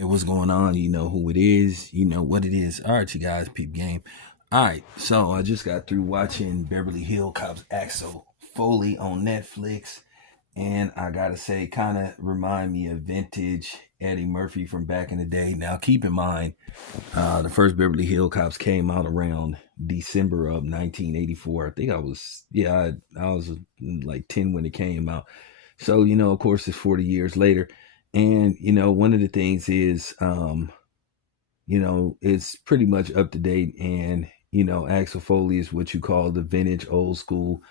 And what's going on? You know who it is. You know what it is. All right, you guys, peep game. All right, so I just got through watching Beverly Hill Cops Axel Foley on Netflix, and I gotta say, kind of remind me of vintage Eddie Murphy from back in the day. Now, keep in mind, the first Beverly Hill Cops came out around December of 1984. I think I was, yeah, I was like 10 when it came out. So, of course, it's 40 years later. And, one of the things is, it's pretty much up to date. And, Axel Foley is what you call the vintage old school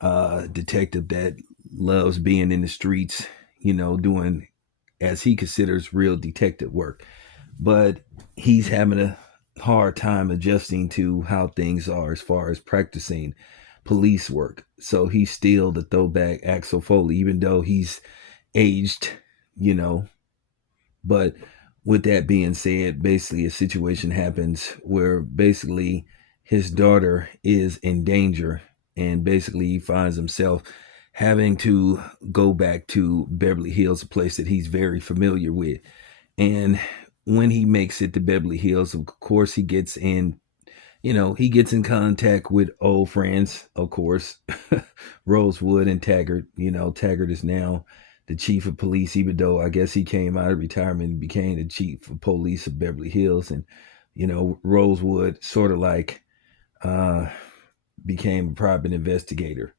detective that loves being in the streets, doing as he considers real detective work. But he's having a hard time adjusting to how things are as far as practicing police work. So he's still the throwback Axel Foley, even though he's aged, you know. But with that being said, basically a situation happens where basically his daughter is in danger, and basically he finds himself having to go back to Beverly Hills, a place that he's very familiar with. And when he makes it to Beverly Hills, of course, he gets in contact with old friends, of course, Rosewood and Taggart. Taggart is now the chief of police, even though I guess he came out of retirement and became the chief of police of Beverly Hills. And, Rosewood sort of like uh, became a private investigator.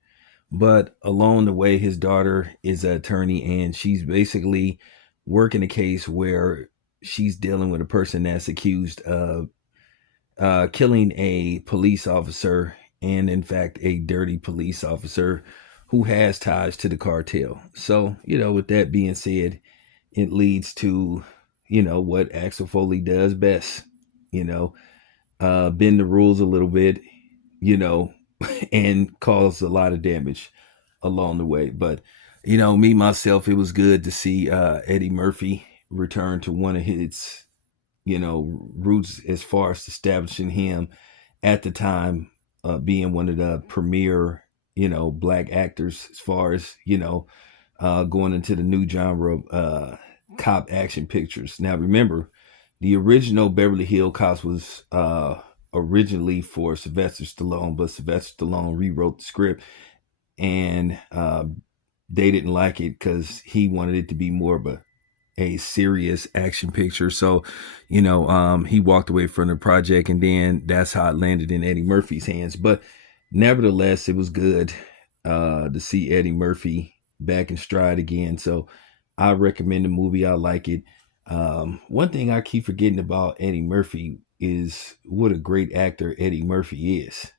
But along the way, his daughter is an attorney, and she's basically working a case where she's dealing with a person that's accused of killing a police officer, and in fact a dirty police officer who has ties to the cartel. So, with that being said, it leads to, what Axel Foley does best, you know, bend the rules a little bit, you know, and cause a lot of damage along the way. But, me myself, it was good to see Eddie Murphy return to one of his, roots as far as establishing him at the time, being one of the premier, black actors as far as, going into the new genre of cop action pictures. Now, remember, the original Beverly Hill Cops was originally for Sylvester Stallone, but Sylvester Stallone rewrote the script, and they didn't like it because he wanted it to be more of a serious action picture. So, he walked away from the project, and then that's how it landed in Eddie Murphy's hands. But nevertheless, it was good to see Eddie Murphy back in stride again. So I recommend the movie. I like it. One thing I keep forgetting about Eddie Murphy is what a great actor Eddie Murphy is.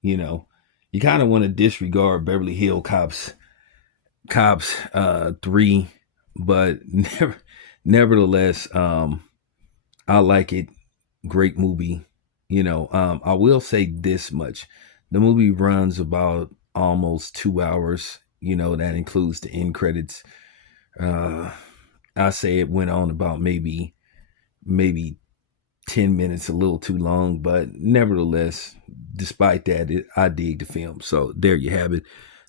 You kind of want to disregard Beverly Hill Cops 3, but nevertheless, I like it. Great movie. I will say this much: the movie runs about almost 2 hours. That includes the end credits. uh I say it went on about maybe 10 minutes, a little too long, but nevertheless, despite that, I dig the film. So there you have it.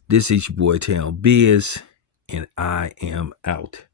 This is your boy Town Biz, and I am out.